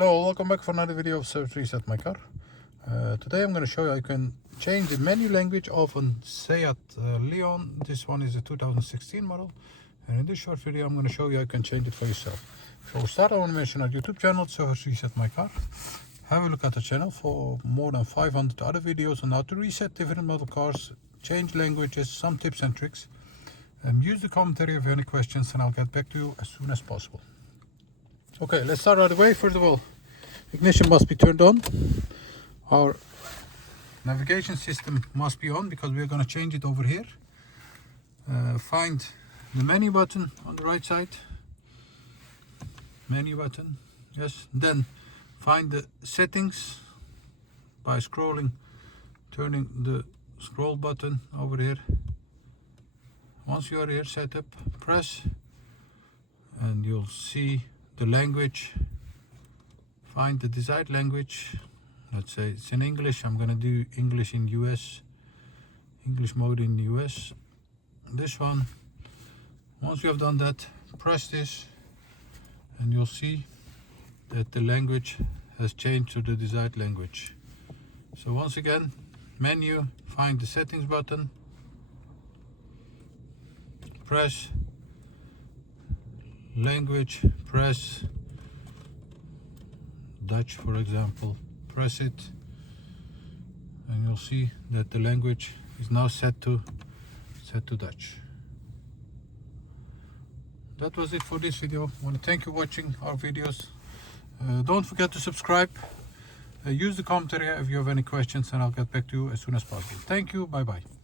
Hello, welcome back for another video of Service Reset My Car. Today I'm going to show you I can change the menu language of a Seat Leon. This one is a 2016 model, and in this short video I'm going to show you I can change it for yourself. So start, I want to mention our YouTube channel, Service Reset My Car. Have a look at the channel for more than 500 other videos on how to reset different model cars, change languages, some tips and tricks. Use the commentary if you have any questions and I'll get back to you as soon as possible. Okay, let's start right away. First of all, ignition must be turned on. Our navigation system must be on because we're going to change it over here. Find the menu button on the right side. Menu button, yes. Then find the settings by scrolling, turning the scroll button over here. Once you are here, setup, press, and you'll see the language. Find the desired language. Let's say it's in English. I'm gonna do English in US, English mode in US. This one. Once you have done that, press this and you'll see that the language has changed to the desired language. So once again, menu, find the settings button, press language, press Dutch for example, press it, and you'll see that the language is now set to Dutch. That was it for this video. I want to thank you for watching our videos. Don't forget to subscribe. Use the commentary if you have any questions and I'll get back to you as soon as possible. Thank you. Bye bye.